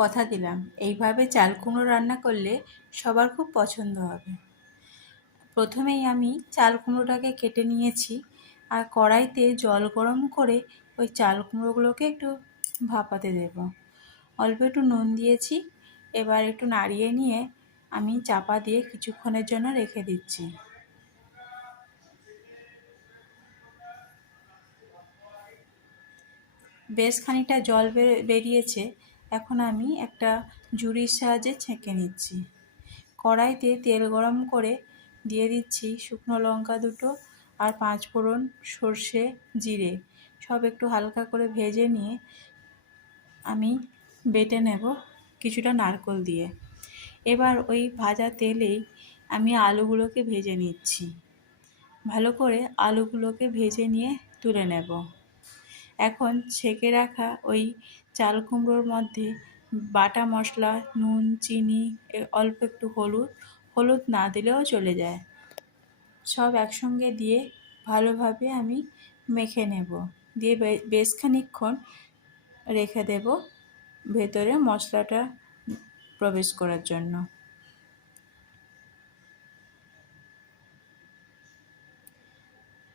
কথা দিলাম এইভাবে চাল কুমড়ো রান্না করলে সবার খুব পছন্দ হবে। প্রথমেই আমি চাল কুমড়োটাকে কেটে নিয়েছি আর কড়াইতে জল গরম করে ওই চাল কুমড়োগুলোকে একটু ভাপাতে দেব। অল্প একটু নুন দিয়েছি। এবার একটু নাড়িয়ে নিয়ে আমি চাপা দিয়ে কিছুক্ষণের জন্য রেখে দিচ্ছি। বেশ খানিকটা জল বেরিয়েছে। এখন আমি একটা ঝুড়ির সাহায্যে ছেঁকে নিচ্ছি। কড়াইতে তেল গরম করে দিয়ে দিচ্ছি শুকনো লঙ্কা দুটো আর 5 ফোড়ন, সর্ষে, জিরে সব একটু হালকা করে ভেজে নিয়ে আমি বেটে নেব কিছুটা নারকেল দিয়ে। এবার ওই ভাজা তেলেই আমি আলুগুলোকে ভেজে নিচ্ছি। ভালো করে আলুগুলোকে ভেজে নিয়ে তুলে নেব। এখন ছেঁকে রাখা ওই চাল কুমড়োর মধ্যে বাটা মশলা, নুন, চিনি, অল্প একটু হলুদ না দিলেও চলে যায়, সব একসঙ্গে দিয়ে ভালোভাবে আমি মেখে নেব। দিয়ে বেশ খানিকক্ষণ রেখে দেব ভেতরে মশলাটা প্রবেশ করার জন্য।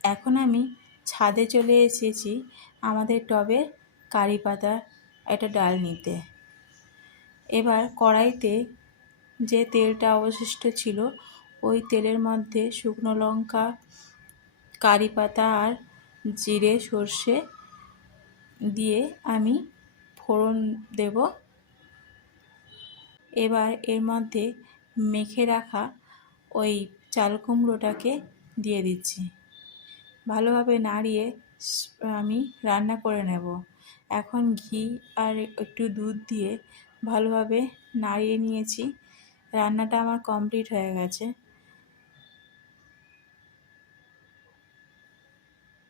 এখন আমি ছাদে চলে এসেছি আমাদের টবের কারি পাতা একটা ডাল নিতে। এবার কড়াইতে যে তেলটা অবশিষ্ট ছিল ওই তেলের মধ্যে শুকনো লঙ্কা, কারি পাতা আর জিরে, সর্ষে দিয়ে আমি ফোড়ন দেব। এবার এর মধ্যে মেখে রাখা ওই চাল কুমড়োটাকে দিয়ে দিচ্ছি। ভালোভাবে নাড়িয়ে আমি রান্না করে নেব। এখন ঘি আর একটু দুধ দিয়ে ভালোভাবে নাড়িয়ে নিয়েছি। রান্নাটা আমার কমপ্লিট হয়ে গেছে।